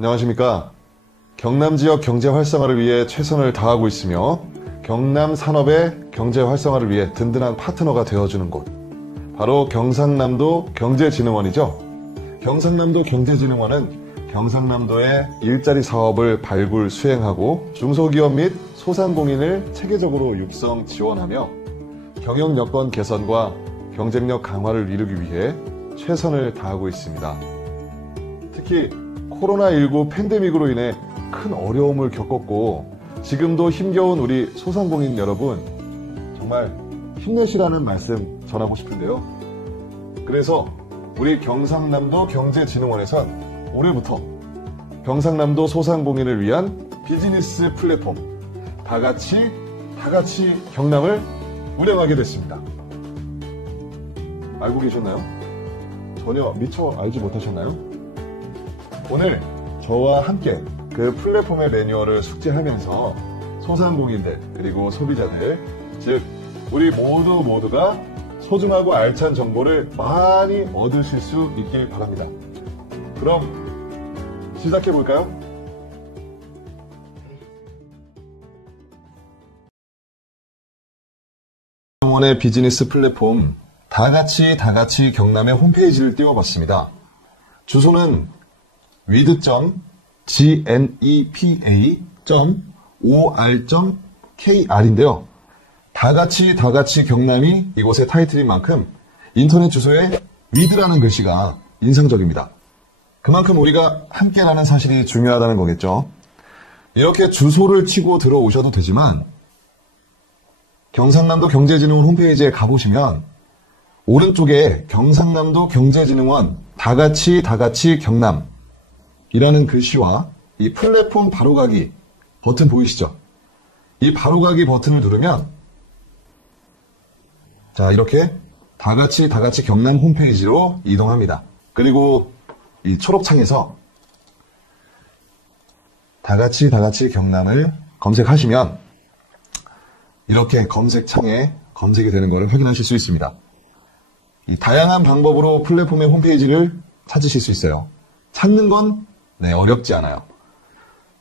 안녕하십니까. 경남 지역 경제 활성화를 위해 최선을 다하고 있으며 경남 산업의 경제 활성화를 위해 든든한 파트너가 되어주는 곳, 바로 경상남도 경제진흥원이죠. 경상남도 경제진흥원은 경상남도의 일자리 사업을 발굴 수행하고 중소기업 및 소상공인을 체계적으로 육성 지원하며 경영 여건 개선과 경쟁력 강화를 이루기 위해 최선을 다하고 있습니다. 특히 코로나19 팬데믹으로 인해 큰 어려움을 겪었고 지금도 힘겨운 우리 소상공인 여러분, 정말 힘내시라는 말씀 전하고 싶은데요. 그래서 우리 경상남도 경제진흥원에선 올해부터 경상남도 소상공인을 위한 비즈니스 플랫폼 다같이 경남을 운영하게 됐습니다. 알고 계셨나요? 전혀 미처 알지 못하셨나요? 오늘 저와 함께 그 플랫폼의 매뉴얼을 숙지하면서 소상공인들 그리고 소비자들, 즉 우리 모두가 소중하고 알찬 정보를 많이 얻으실 수 있길 바랍니다. 그럼 시작해 볼까요? 원의 비즈니스 플랫폼 다같이 경남의 홈페이지를 띄워봤습니다. 주소는 with.genepa.or.kr인데요. 다같이 경남이 이곳의 타이틀인 만큼 인터넷 주소에 with라는 글씨가 인상적입니다. 그만큼 우리가 함께라는 사실이 중요하다는 거겠죠. 이렇게 주소를 치고 들어오셔도 되지만 경상남도 경제진흥원 홈페이지에 가보시면 오른쪽에 경상남도 경제진흥원 다같이 경남이라는 글씨와 이 플랫폼 바로가기 버튼 보이시죠? 이 바로가기 버튼을 누르면 자, 이렇게 다같이 경남 홈페이지로 이동합니다. 그리고 이 초록창에서 다같이 경남을 검색하시면 이렇게 검색창에 검색이 되는 것을 확인하실 수 있습니다. 이 다양한 방법으로 플랫폼의 홈페이지를 찾으실 수 있어요. 찾는 건 어렵지 않아요.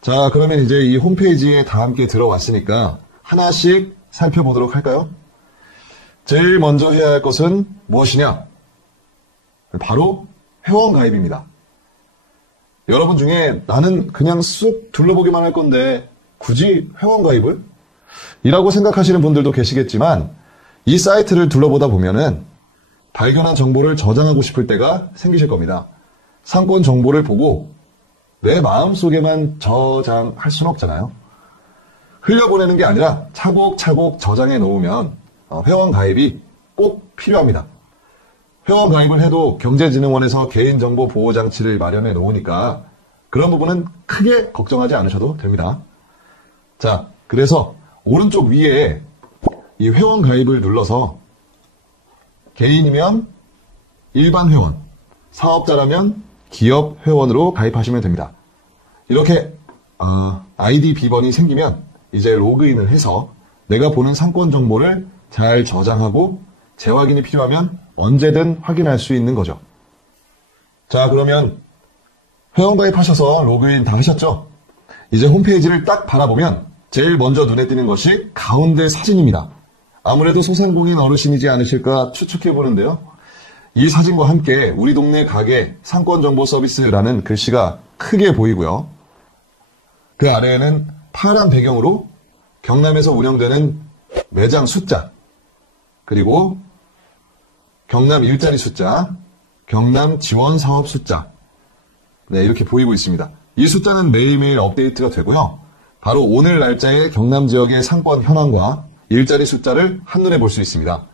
자, 그러면 이제 이 홈페이지에 다 함께 들어왔으니까 하나씩 살펴보도록 할까요? 제일 먼저 해야 할 것은 무엇이냐? 바로 회원 가입입니다. 여러분 중에 나는 그냥 쑥 둘러보기만 할 건데 굳이 회원 가입을? 이라고 생각하시는 분들도 계시겠지만 이 사이트를 둘러보다 보면은 발견한 정보를 저장하고 싶을 때가 생기실 겁니다. 상권 정보를 보고 내 마음속에만 저장할 수는 없잖아요. 흘려보내는 게 아니라 차곡차곡 저장해 놓으면 회원 가입이 꼭 필요합니다. 회원 가입을 해도 경제진흥원에서 개인정보 보호장치를 마련해 놓으니까 그런 부분은 크게 걱정하지 않으셔도 됩니다. 자, 그래서 오른쪽 위에 이 회원 가입을 눌러서 개인이면 일반 회원, 사업자라면 기업 회원으로 가입하시면 됩니다. 이렇게 아이디 비번이 생기면 이제 로그인을 해서 내가 보는 상권 정보를 잘 저장하고 재확인이 필요하면 언제든 확인할 수 있는 거죠. 자, 그러면 회원 가입하셔서 로그인 다 하셨죠? 이제 홈페이지를 딱 바라보면 제일 먼저 눈에 띄는 것이 가운데 사진입니다. 아무래도 소상공인 어르신이지 않으실까 추측해 보는데요. 이 사진과 함께 우리 동네 가게 상권정보 서비스라는 글씨가 크게 보이고요. 그 아래에는 파란 배경으로 경남에서 운영되는 매장 숫자, 그리고 경남 일자리 숫자, 경남 지원 사업 숫자, 이렇게 보이고 있습니다. 이 숫자는 매일매일 업데이트가 되고요. 바로 오늘 날짜의 경남 지역의 상권 현황과 일자리 숫자를 한눈에 볼 수 있습니다.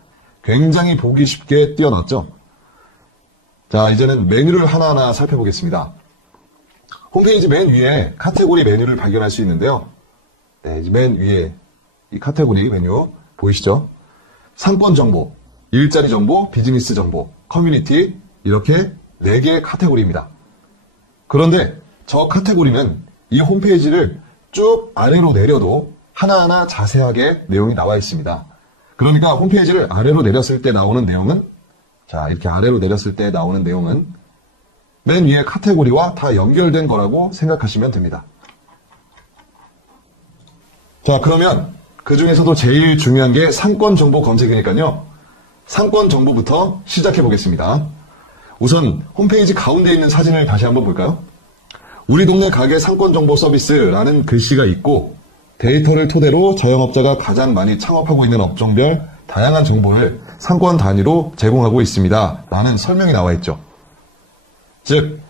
굉장히 보기 쉽게 띄워놨죠? 자, 이제는 메뉴를 하나하나 살펴보겠습니다. 홈페이지 맨 위에 카테고리 메뉴를 발견할 수 있는데요. 맨 위에 이 카테고리 메뉴 보이시죠? 상권 정보, 일자리 정보, 비즈니스 정보, 커뮤니티, 이렇게 4개의 카테고리입니다. 그런데 저 카테고리는 이 홈페이지를 쭉 아래로 내려도 하나하나 자세하게 내용이 나와 있습니다. 그러니까 홈페이지를 아래로 내렸을 때 나오는 내용은, 자, 이렇게 아래로 내렸을 때 나오는 내용은 맨 위에 카테고리와 다 연결된 거라고 생각하시면 됩니다. 자, 그러면 그 중에서도 제일 중요한 게 상권 정보 검색이니까요. 상권 정보부터 시작해 보겠습니다. 우선 홈페이지 가운데 있는 사진을 다시 한번 볼까요? 우리 동네 가게 상권 정보 서비스라는 글씨가 있고 데이터를 토대로 자영업자가 가장 많이 창업하고 있는 업종별 다양한 정보를 상권 단위로 제공하고 있습니다. 라는 설명이 나와 있죠. 즉,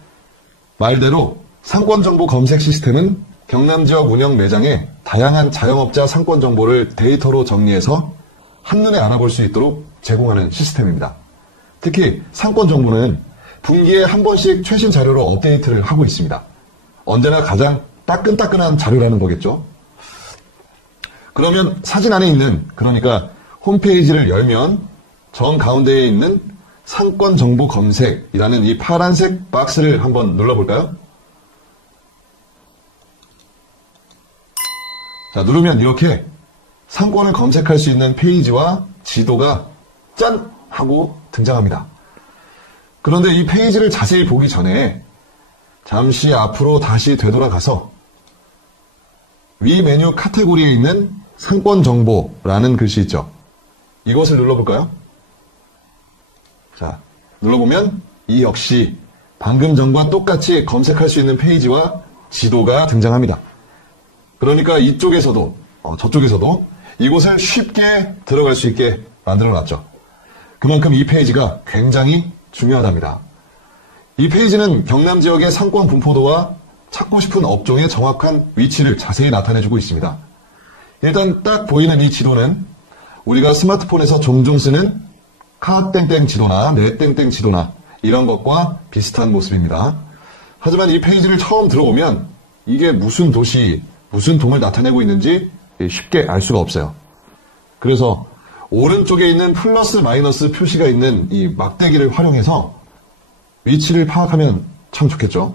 말대로 상권 정보 검색 시스템은 경남 지역 운영 매장에 다양한 자영업자 상권 정보를 데이터로 정리해서 한눈에 알아볼 수 있도록 제공하는 시스템입니다. 특히 상권 정보는 분기에 한 번씩 최신 자료로 업데이트를 하고 있습니다. 언제나 가장 따끈따끈한 자료라는 거겠죠. 그러면 사진 안에 있는, 그러니까 홈페이지를 열면 정 가운데에 있는 상권 정보 검색이라는 이 파란색 박스를 한번 눌러볼까요? 자, 누르면 이렇게 상권을 검색할 수 있는 페이지와 지도가 짠! 하고 등장합니다. 그런데 이 페이지를 자세히 보기 전에 잠시 앞으로 다시 되돌아가서 위 메뉴 카테고리에 있는 상권 정보라는 글씨 있죠. 이것을 눌러볼까요? 자, 눌러보면 이 역시 방금 전과 똑같이 검색할 수 있는 페이지와 지도가 등장합니다. 그러니까 이쪽에서도 저쪽에서도 이곳을 쉽게 들어갈 수 있게 만들어놨죠. 그만큼 이 페이지가 굉장히 중요하답니다. 이 페이지는 경남 지역의 상권 분포도와 찾고 싶은 업종의 정확한 위치를 자세히 나타내주고 있습니다. 일단 딱 보이는 이 지도는 우리가 스마트폰에서 종종 쓰는 카땡땡 지도나 네땡땡 지도나 이런 것과 비슷한 모습입니다. 하지만 이 페이지를 처음 들어오면 이게 무슨 도시, 무슨 동을 나타내고 있는지 쉽게 알 수가 없어요. 그래서 오른쪽에 있는 플러스 마이너스 표시가 있는 이 막대기를 활용해서 위치를 파악하면 참 좋겠죠.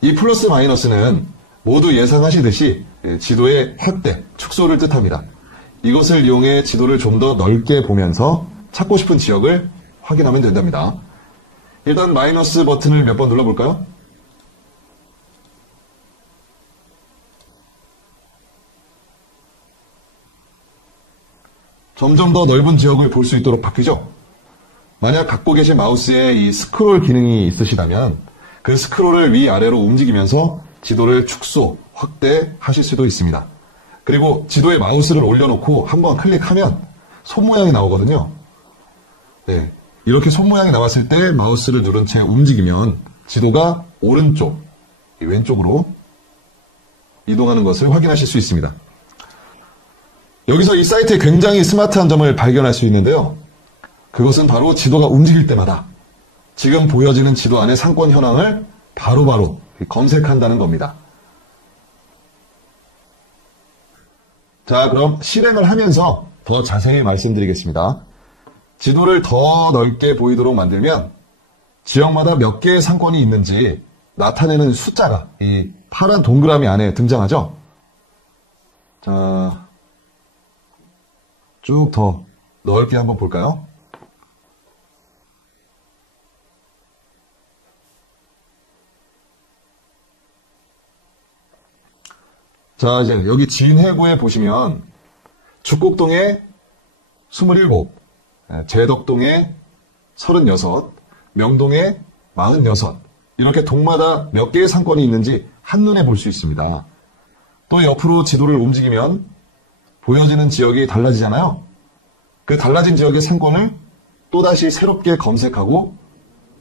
이 플러스 마이너스는 모두 예상하시듯이 지도의 확대, 축소를 뜻합니다. 이것을 이용해 지도를 좀 더 넓게 보면서 찾고 싶은 지역을 확인하면 된답니다. 일단 마이너스 버튼을 몇 번 눌러볼까요? 점점 더 넓은 지역을 볼 수 있도록 바뀌죠. 만약 갖고 계신 마우스에 이 스크롤 기능이 있으시다면 그 스크롤을 위아래로 움직이면서 지도를 축소, 확대하실 수도 있습니다. 그리고 지도에 마우스를 올려놓고 한번 클릭하면 손 모양이 나오거든요. 네, 이렇게 손 모양이 나왔을 때 마우스를 누른 채 움직이면 지도가 오른쪽, 왼쪽으로 이동하는 것을 확인하실 수 있습니다. 여기서 이 사이트에 굉장히 스마트한 점을 발견할 수 있는데요. 그것은 바로 지도가 움직일 때마다 지금 보여지는 지도 안의 상권 현황을 바로바로 검색한다는 겁니다. 자, 그럼 실행을 하면서 더 자세히 말씀드리겠습니다. 지도를 더 넓게 보이도록 만들면 지역마다 몇 개의 상권이 있는지 나타내는 숫자가 이 파란 동그라미 안에 등장하죠. 자, 쭉 더 넓게 한번 볼까요? 자, 이제 여기 진해구에 보시면 죽곡동에 27, 제덕동에 36, 명동에 46 이렇게 동마다 몇 개의 상권이 있는지 한눈에 볼 수 있습니다. 또 옆으로 지도를 움직이면 보여지는 지역이 달라지잖아요. 그 달라진 지역의 상권을 또다시 새롭게 검색하고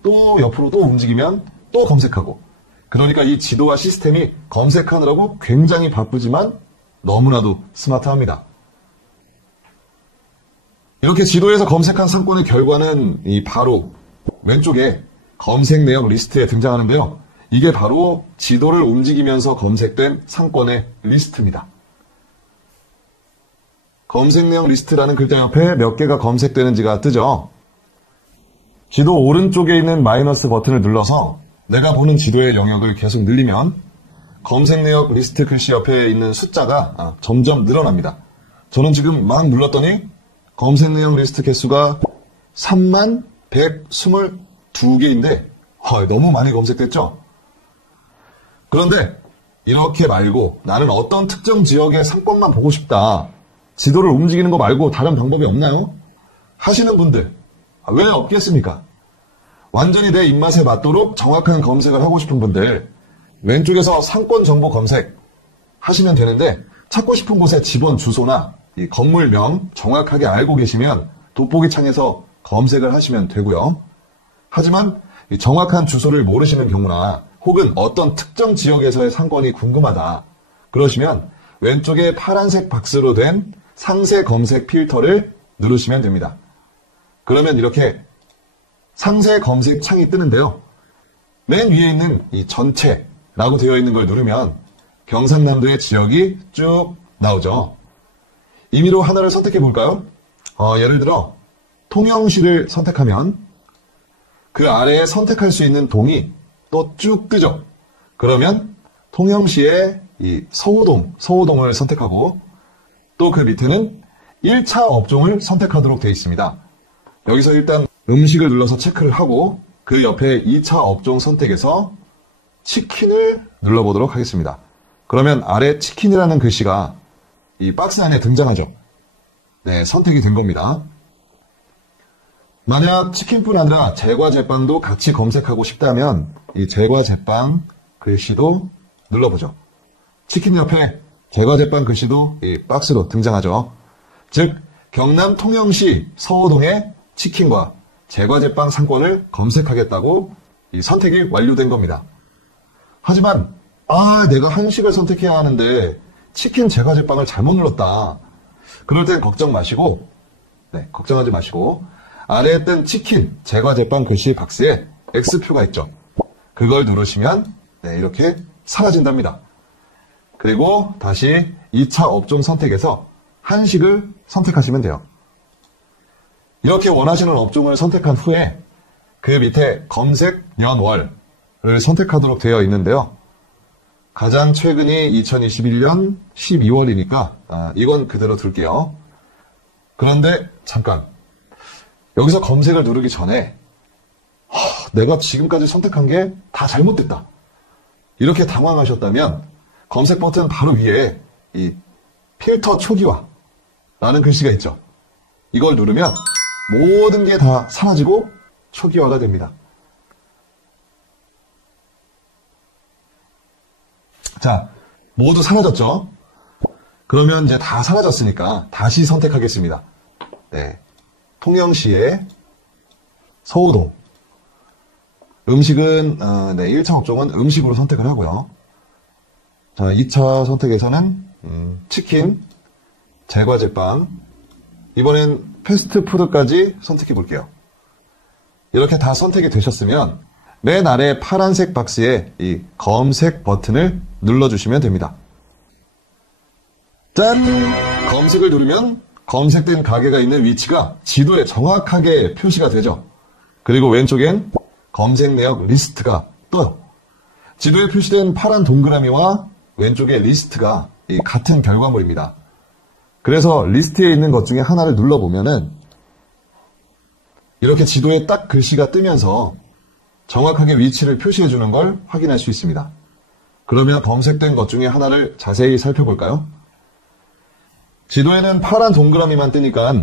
또 옆으로 또 움직이면 또 검색하고 그러니까 이 지도와 시스템이 검색하느라고 굉장히 바쁘지만 너무나도 스마트합니다. 이렇게 지도에서 검색한 상권의 결과는 이 바로 왼쪽에 검색 내역 리스트에 등장하는데요. 이게 바로 지도를 움직이면서 검색된 상권의 리스트입니다. 검색 내역 리스트라는 글자 옆에 몇 개가 검색되는지가 뜨죠. 지도 오른쪽에 있는 마이너스 버튼을 눌러서 내가 보는 지도의 영역을 계속 늘리면 검색 내역 리스트 글씨 옆에 있는 숫자가 점점 늘어납니다. 저는 지금 막 눌렀더니 검색 내역 리스트 개수가 3122개인데 너무 많이 검색됐죠? 그런데 이렇게 말고 나는 어떤 특정 지역의 상권만 보고 싶다. 지도를 움직이는 거 말고 다른 방법이 없나요? 하시는 분들 왜 없겠습니까? 완전히 내 입맛에 맞도록 정확한 검색을 하고 싶은 분들 왼쪽에서 상권 정보 검색 하시면 되는데 찾고 싶은 곳의 집원 주소나 이 건물명 정확하게 알고 계시면 돋보기 창에서 검색을 하시면 되고요. 하지만 이 정확한 주소를 모르시는 경우나 혹은 어떤 특정 지역에서의 상권이 궁금하다. 그러시면 왼쪽에 파란색 박스로 된 상세 검색 필터를 누르시면 됩니다. 그러면 이렇게 상세 검색 창이 뜨는데요. 맨 위에 있는 이 전체라고 되어 있는 걸 누르면 경상남도의 지역이 쭉 나오죠. 임의로 하나를 선택해 볼까요? 예를 들어 통영시를 선택하면 그 아래에 선택할 수 있는 동이 또 쭉 뜨죠. 그러면 통영시의 이 서호동을 선택하고 또 그 밑에는 1차 업종을 선택하도록 되어 있습니다. 여기서 일단 음식을 눌러서 체크를 하고 그 옆에 2차 업종 선택에서 치킨을 눌러보도록 하겠습니다. 그러면 아래 치킨이라는 글씨가 이 박스 안에 등장하죠. 네, 선택이 된 겁니다. 만약 치킨뿐 아니라 제과 제빵도 같이 검색하고 싶다면 이 제과 제빵 글씨도 눌러보죠. 치킨 옆에 제과 제빵 글씨도 이 박스로 등장하죠. 즉 경남 통영시 서호동의 치킨과 제과 제빵 상권을 검색하겠다고 이 선택이 완료된 겁니다. 하지만 내가 한식을 선택해야 하는데 치킨 제과 제빵을 잘못 눌렀다. 그럴 땐 걱정하지 마시고 아래에 뜬 치킨 제과 제빵 글씨 박스에 X표가 있죠. 그걸 누르시면 이렇게 사라진답니다. 그리고 다시 2차 업종 선택에서 한식을 선택하시면 돼요. 이렇게 원하시는 업종을 선택한 후에 그 밑에 검색 년월을 선택하도록 되어 있는데요. 가장 최근이 2021년 12월이니까 이건 그대로 둘게요. 그런데 잠깐 여기서 검색을 누르기 전에 내가 지금까지 선택한 게 다 잘못됐다. 이렇게 당황하셨다면 검색 버튼 바로 위에 이 필터 초기화 라는 글씨가 있죠. 이걸 누르면 모든 게 다 사라지고 초기화가 됩니다. 자, 모두 사라졌죠? 그러면 이제 다 사라졌으니까 다시 선택하겠습니다. 네, 통영시의 서호동. 음식은 1차 업종은 음식으로 선택을 하고요. 자, 2차 선택에서는 치킨, 제과 제빵, 이번엔 패스트푸드까지 선택해 볼게요. 이렇게 다 선택이 되셨으면 맨 아래 파란색 박스에 이 검색 버튼을 눌러주시면 됩니다. 짠! 검색을 누르면 검색된 가게가 있는 위치가 지도에 정확하게 표시가 되죠. 그리고 왼쪽엔 검색 내역 리스트가 떠요. 지도에 표시된 파란 동그라미와 왼쪽의 리스트가 같은 결과물입니다. 그래서 리스트에 있는 것 중에 하나를 눌러보면은 이렇게 지도에 딱 글씨가 뜨면서 정확하게 위치를 표시해 주는 걸 확인할 수 있습니다. 그러면 검색된 것 중에 하나를 자세히 살펴볼까요? 지도에는 파란 동그라미만 뜨니까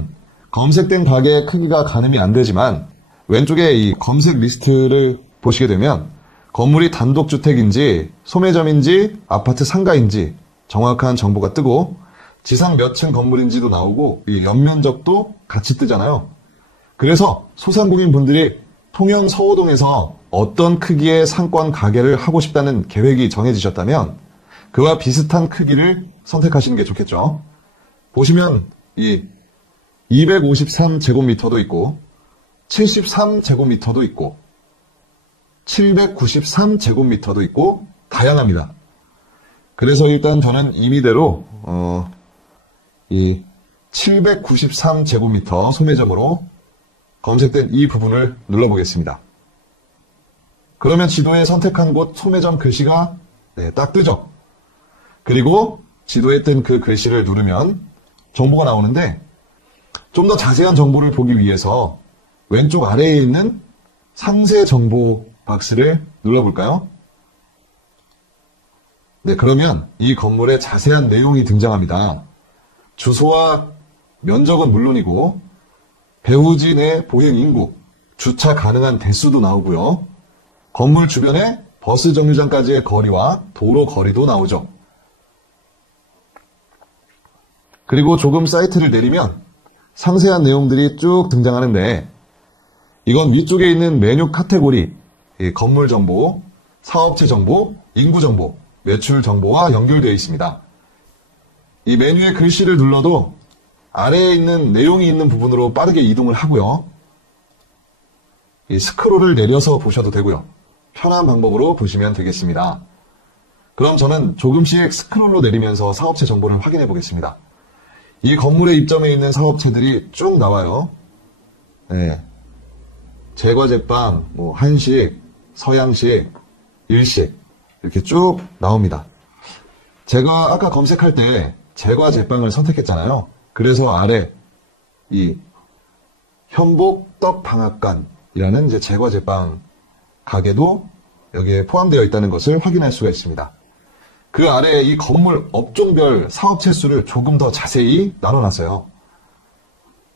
검색된 가게의 크기가 가늠이 안 되지만 왼쪽에 이 검색 리스트를 보시게 되면 건물이 단독주택인지 소매점인지 아파트 상가인지 정확한 정보가 뜨고 지상 몇 층 건물인지도 나오고 이 연면적도 같이 뜨잖아요. 그래서 소상공인 분들이 통영 서호동에서 어떤 크기의 상권 가게를 하고 싶다는 계획이 정해지셨다면 그와 비슷한 크기를 선택하시는 게 좋겠죠. 보시면 이 253제곱미터도 있고 73제곱미터도 있고 793제곱미터도 있고 다양합니다. 그래서 일단 저는 임의대로 이 793제곱미터 소매점으로 검색된 이 부분을 눌러보겠습니다. 그러면 지도에 선택한 곳 소매점 글씨가 딱 뜨죠. 그리고 지도에 뜬 그 글씨를 누르면 정보가 나오는데 좀 더 자세한 정보를 보기 위해서 왼쪽 아래에 있는 상세 정보 박스를 눌러볼까요? 네, 그러면 이 건물의 자세한 내용이 등장합니다. 주소와 면적은 물론이고 배후지 내 보행 인구, 주차 가능한 대수도 나오고요. 건물 주변에 버스 정류장까지의 거리와 도로 거리도 나오죠. 그리고 조금 사이트를 내리면 상세한 내용들이 쭉 등장하는데 이건 위쪽에 있는 메뉴 카테고리, 건물 정보, 사업체 정보, 인구 정보, 매출 정보와 연결되어 있습니다. 이 메뉴의 글씨를 눌러도 아래에 있는 내용이 있는 부분으로 빠르게 이동을 하고요. 이 스크롤을 내려서 보셔도 되고요. 편한 방법으로 보시면 되겠습니다. 그럼 저는 조금씩 스크롤로 내리면서 사업체 정보를 확인해 보겠습니다. 이 건물의 입점에 있는 사업체들이 쭉 나와요. 네. 제과제빵, 한식, 서양식, 일식 이렇게 쭉 나옵니다. 제가 아까 검색할 때 제과제빵을 선택했잖아요. 그래서 아래 이 현복떡방앗간이라는 이제 제과제빵 가게도 여기에 포함되어 있다는 것을 확인할 수가 있습니다. 그 아래 이 건물 업종별 사업체 수를 조금 더 자세히 나눠놨어요.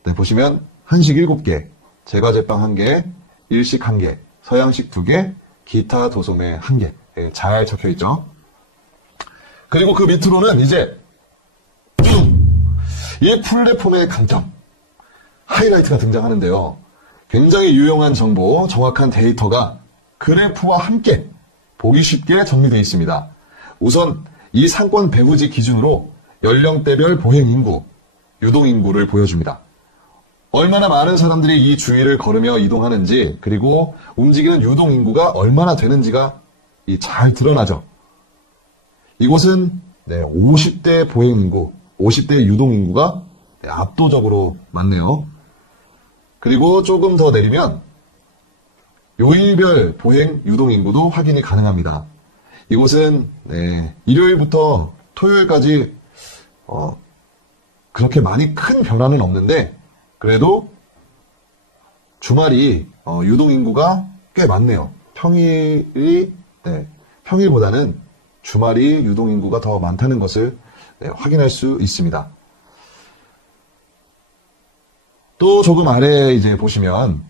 네, 보시면 한식 7개, 제과제빵 1개, 일식 1개, 서양식 2개, 기타 도소매 1개. 네, 잘 적혀있죠. 그리고 그 밑으로는 이제 이 플랫폼의 강점, 하이라이트가 등장하는데요. 굉장히 유용한 정보, 정확한 데이터가 그래프와 함께 보기 쉽게 정리되어 있습니다. 우선 이 상권 배후지 기준으로 연령대별 보행 인구, 유동 인구를 보여줍니다. 얼마나 많은 사람들이 이 주위를 걸으며 이동하는지, 그리고 움직이는 유동 인구가 얼마나 되는지가 잘 드러나죠. 이곳은 50대 보행 인구, 50대 유동 인구가 압도적으로 많네요. 그리고 조금 더 내리면 요일별 보행 유동 인구도 확인이 가능합니다. 이곳은 일요일부터 토요일까지 그렇게 많이 큰 변화는 없는데 그래도 주말이 유동 인구가 꽤 많네요. 평일보다는 주말이 유동 인구가 더 많다는 것을 확인할 수 있습니다. 또 조금 아래에 이제 보시면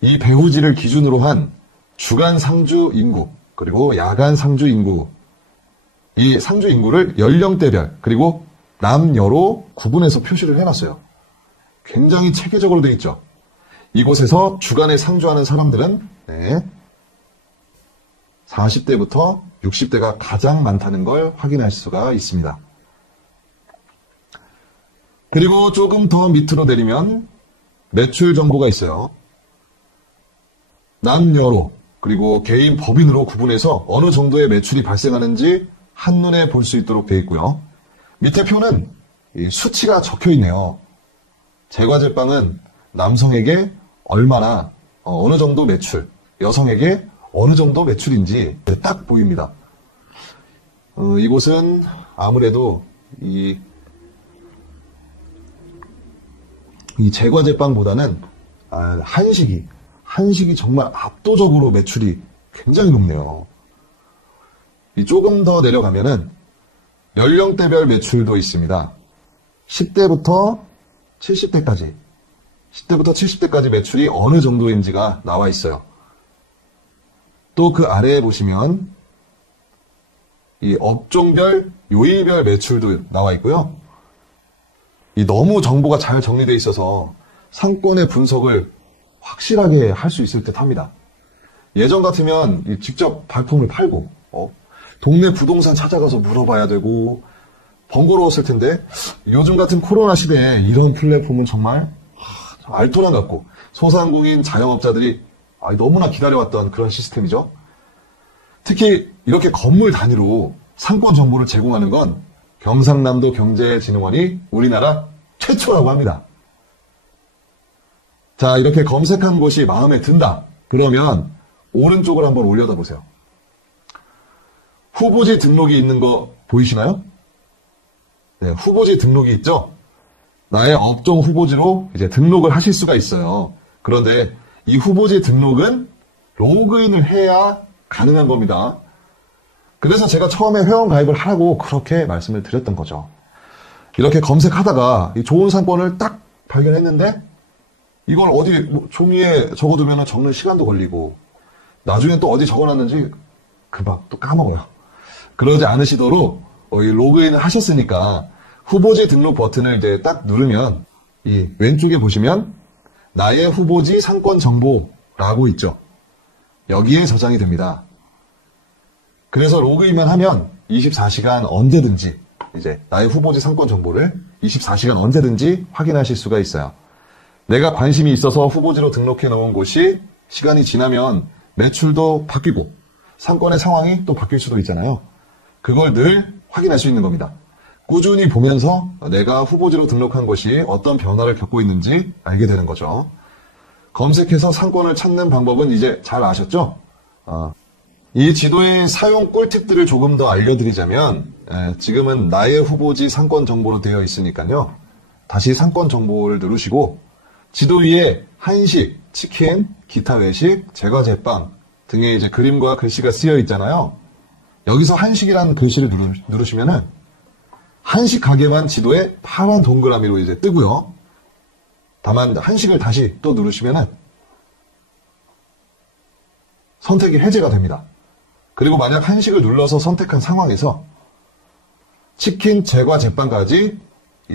이 배후지를 기준으로 한 주간 상주 인구 그리고 야간 상주 인구, 이 상주 인구를 연령대별 그리고 남여로 구분해서 표시를 해놨어요. 굉장히 체계적으로 되어 있죠. 이곳에서 주간에 상주하는 사람들은 40대부터 60대가 가장 많다는 걸 확인할 수가 있습니다. 그리고 조금 더 밑으로 내리면 매출 정보가 있어요. 남여로 그리고 개인 법인으로 구분해서 어느 정도의 매출이 발생하는지 한눈에 볼 수 있도록 되어 있고요. 밑에 표는 수치가 적혀 있네요. 제과제빵은 남성에게 얼마나 어느 정도 매출, 여성에게 어느 정도 매출인지 딱 보입니다. 이곳은 아무래도 이 제과제빵보다는 한식이 정말 압도적으로 매출이 굉장히 높네요. 조금 더 내려가면은 연령대별 매출도 있습니다. 10대부터 70대까지 매출이 어느 정도인지가 나와 있어요. 또 그 아래에 보시면 이 업종별, 요일별 매출도 나와 있고요. 너무 정보가 잘 정리되어 있어서 상권의 분석을 확실하게 할 수 있을 듯 합니다. 예전 같으면 직접 발품을 팔고 동네 부동산 찾아가서 물어봐야 되고 번거로웠을 텐데 요즘 같은 코로나 시대에 이런 플랫폼은 정말 알토란 같고 소상공인 자영업자들이 너무나 기다려왔던 그런 시스템이죠. 특히 이렇게 건물 단위로 상권 정보를 제공하는 건 경상남도 경제진흥원이 우리나라 최초라고 합니다. 자, 이렇게 검색한 곳이 마음에 든다. 그러면 오른쪽을 한번 올려다 보세요. 후보지 등록이 있는 거 보이시나요? 네, 후보지 등록이 있죠? 나의 업종 후보지로 이제 등록을 하실 수가 있어요. 그런데 이 후보지 등록은 로그인을 해야 가능한 겁니다. 그래서 제가 처음에 회원 가입을 하라고 그렇게 말씀을 드렸던 거죠. 이렇게 검색하다가 좋은 상권을 딱 발견했는데 이걸 어디 종이에 적어두면 적는 시간도 걸리고 나중에 또 어디 적어놨는지 금방 또 까먹어요. 그러지 않으시도록 이 로그인을 하셨으니까 후보지 등록 버튼을 이제 딱 누르면 이 왼쪽에 보시면 나의 후보지 상권 정보라고 있죠. 여기에 저장이 됩니다. 그래서 로그인만 하면 24시간 언제든지 이제 나의 후보지 상권 정보를 24시간 언제든지 확인하실 수가 있어요. 내가 관심이 있어서 후보지로 등록해 놓은 곳이 시간이 지나면 매출도 바뀌고 상권의 상황이 또 바뀔 수도 있잖아요. 그걸 늘 확인할 수 있는 겁니다. 꾸준히 보면서 내가 후보지로 등록한 곳이 어떤 변화를 겪고 있는지 알게 되는 거죠. 검색해서 상권을 찾는 방법은 이제 잘 아셨죠? 이 지도의 사용 꿀팁들을 조금 더 알려드리자면 지금은 나의 후보지 상권 정보로 되어 있으니까요. 다시 상권 정보를 누르시고 지도 위에 한식, 치킨, 기타 외식, 제과제빵 등의 이제 그림과 글씨가 쓰여 있잖아요. 여기서 한식이라는 글씨를 누르시면은 한식 가게만 지도에 파란 동그라미로 이제 뜨고요. 다만 한식을 다시 또 누르시면은 선택이 해제가 됩니다. 그리고 만약 한식을 눌러서 선택한 상황에서 치킨, 제과, 제빵까지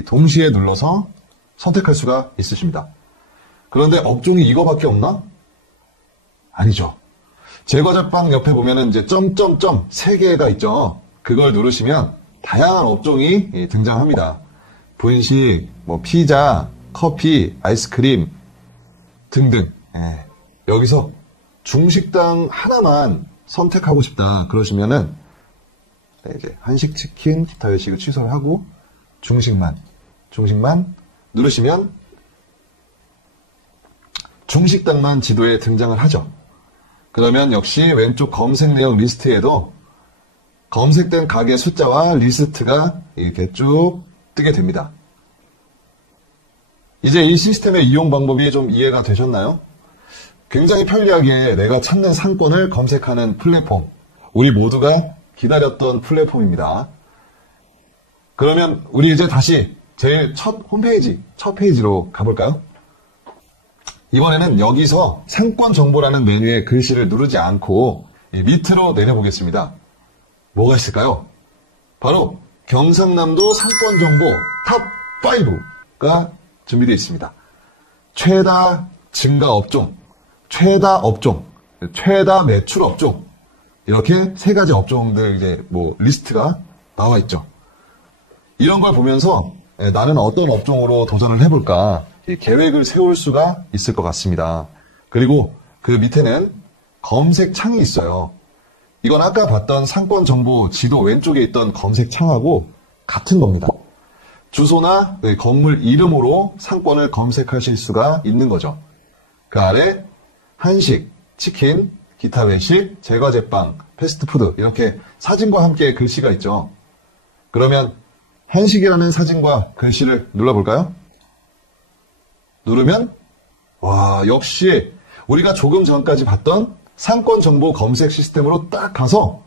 동시에 눌러서 선택할 수가 있으십니다. 그런데 업종이 이거밖에 없나? 아니죠. 제과, 제빵 옆에 보면은 이제 점점점 3개가 있죠. 그걸 누르시면 다양한 업종이 등장합니다. 분식, 피자, 커피, 아이스크림 등등. 여기서 중식당 하나만 선택하고 싶다 그러시면은 이제 한식, 치킨, 기타 외식을 취소를 하고 중식만 누르시면 중식당만 지도에 등장을 하죠. 그러면 역시 왼쪽 검색 내역 리스트에도 검색된 가게 숫자와 리스트가 이렇게 쭉 뜨게 됩니다. 이제 이 시스템의 이용 방법이 좀 이해가 되셨나요? 굉장히 편리하게 내가 찾는 상권을 검색하는 플랫폼, 우리 모두가 기다렸던 플랫폼입니다. 그러면 우리 이제 다시 제일 첫 홈페이지, 첫 페이지로 가볼까요? 이번에는 여기서 상권 정보라는 메뉴에 글씨를 누르지 않고 밑으로 내려보겠습니다. 뭐가 있을까요? 바로 경상남도 상권 정보 탑5가 준비되어 있습니다. 최다 증가 업종, 최다 업종, 최다 매출 업종, 이렇게 3가지 업종들 이제 리스트가 나와 있죠. 이런 걸 보면서 나는 어떤 업종으로 도전을 해볼까 계획을 세울 수가 있을 것 같습니다. 그리고 그 밑에는 검색창이 있어요. 이건 아까 봤던 상권 정보 지도 왼쪽에 있던 검색창하고 같은 겁니다. 주소나 건물 이름으로 상권을 검색하실 수가 있는 거죠. 그 아래 한식, 치킨, 기타 외식, 제과제빵, 패스트푸드 이렇게 사진과 함께 글씨가 있죠. 그러면 한식이라는 사진과 글씨를 눌러볼까요? 누르면 와, 역시 우리가 조금 전까지 봤던 상권 정보 검색 시스템으로 딱 가서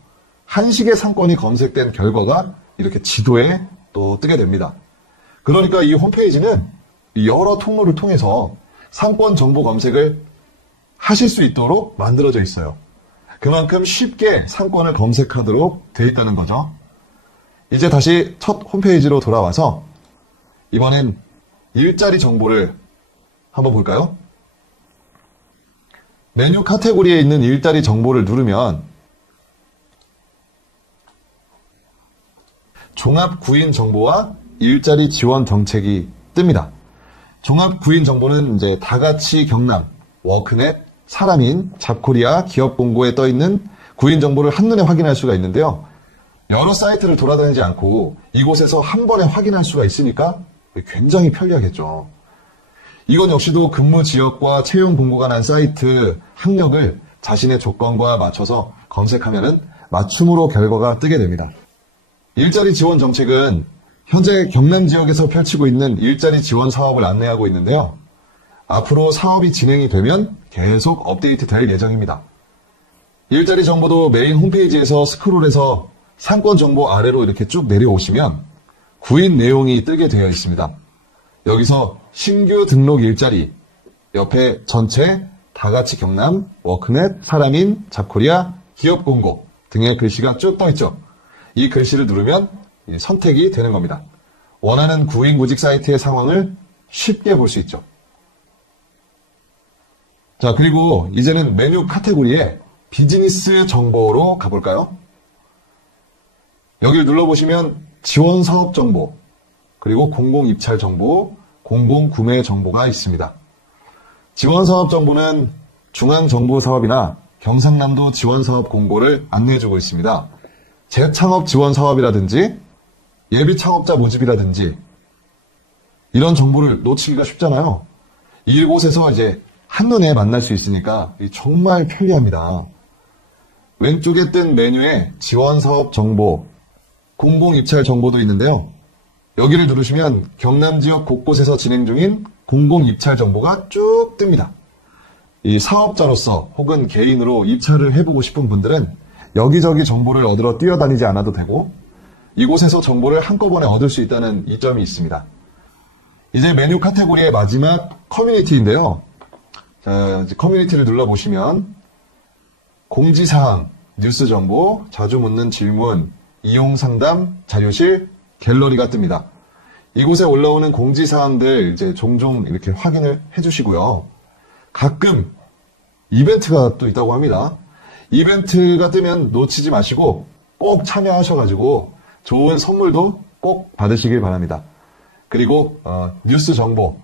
한식의 상권이 검색된 결과가 이렇게 지도에 또 뜨게 됩니다. 그러니까 이 홈페이지는 여러 통로를 통해서 상권 정보 검색을 하실 수 있도록 만들어져 있어요. 그만큼 쉽게 상권을 검색하도록 되어 있다는 거죠. 이제 다시 첫 홈페이지로 돌아와서 이번엔 일자리 정보를 한번 볼까요? 메뉴 카테고리에 있는 일자리 정보를 누르면 종합 구인 정보와 일자리 지원 정책이 뜹니다. 종합 구인 정보는 이제 다같이 경남, 워크넷, 사람인, 잡코리아, 기업공고에 떠있는 구인 정보를 한눈에 확인할 수가 있는데요. 여러 사이트를 돌아다니지 않고 이곳에서 한 번에 확인할 수가 있으니까 굉장히 편리하겠죠. 이건 역시도 근무 지역과 채용 공고가 난 사이트 학력을 자신의 조건과 맞춰서 검색하면은 맞춤으로 결과가 뜨게 됩니다. 일자리 지원 정책은 현재 경남 지역에서 펼치고 있는 일자리 지원 사업을 안내하고 있는데요. 앞으로 사업이 진행이 되면 계속 업데이트 될 예정입니다. 일자리 정보도 메인 홈페이지에서 스크롤해서 상권 정보 아래로 이렇게 쭉 내려오시면 구인 내용이 뜨게 되어 있습니다. 여기서 신규 등록 일자리 옆에 전체, 다같이 경남, 워크넷, 사람인, 잡코리아, 기업 공고 등의 글씨가 쭉 떠있죠. 이 글씨를 누르면 선택이 되는 겁니다. 원하는 구인 구직 사이트의 상황을 쉽게 볼 수 있죠. 자, 그리고 이제는 메뉴 카테고리에 비즈니스 정보로 가볼까요? 여기를 눌러보시면 지원 사업 정보, 그리고 공공 입찰 정보, 공공 구매 정보가 있습니다. 지원 사업 정보는 중앙정부사업이나 경상남도 지원사업 공고를 안내해주고 있습니다. 재창업 지원 사업이라든지 예비 창업자 모집이라든지 이런 정보를 놓치기가 쉽잖아요. 이곳에서 이제 한눈에 만날 수 있으니까 정말 편리합니다. 왼쪽에 뜬 메뉴에 지원사업 정보, 공공입찰 정보도 있는데요. 여기를 누르시면 경남 지역 곳곳에서 진행 중인 공공입찰 정보가 쭉 뜹니다. 이 사업자로서 혹은 개인으로 입찰을 해보고 싶은 분들은 여기저기 정보를 얻으러 뛰어다니지 않아도 되고 이곳에서 정보를 한꺼번에 얻을 수 있다는 이점이 있습니다. 이제 메뉴 카테고리의 마지막 커뮤니티인데요. 자, 이제 커뮤니티를 눌러보시면 공지사항, 뉴스 정보, 자주 묻는 질문, 이용상담, 자료실, 갤러리가 뜹니다. 이곳에 올라오는 공지사항들 이제 종종 이렇게 확인을 해주시고요. 가끔 이벤트가 또 있다고 합니다. 이벤트가 뜨면 놓치지 마시고 꼭 참여하셔가지고 좋은 선물도 꼭 받으시길 바랍니다. 그리고 뉴스 정보,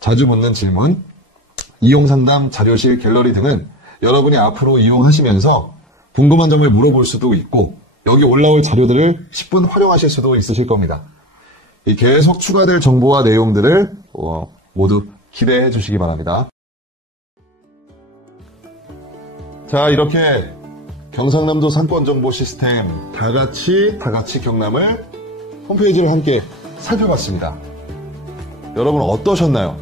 자주 묻는 질문, 이용상담, 자료실, 갤러리 등은 여러분이 앞으로 이용하시면서 궁금한 점을 물어볼 수도 있고 여기 올라올 자료들을 10분 활용하실 수도 있으실 겁니다. 이 계속 추가될 정보와 내용들을 모두 기대해 주시기 바랍니다. 자, 이렇게 경상남도 상권정보 시스템 다같이 경남을 홈페이지를 함께 살펴봤습니다. 여러분 어떠셨나요?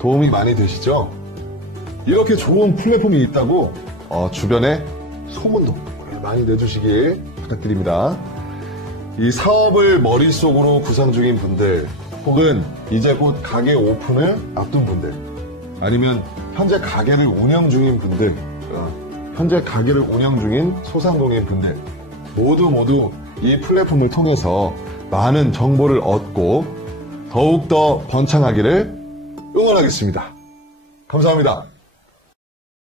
도움이 많이 되시죠? 이렇게 좋은 플랫폼이 있다고 주변에 소문도 많이 내주시길 부탁드립니다. 이 사업을 머릿속으로 구상 중인 분들 혹은 이제 곧 가게 오픈을 앞둔 분들 아니면 현재 가게를 운영 중인 분들 현재 가게를 운영 중인 소상공인 분들 모두 이 플랫폼을 통해서 많은 정보를 얻고 더욱더 번창하기를 응원하겠습니다. 감사합니다.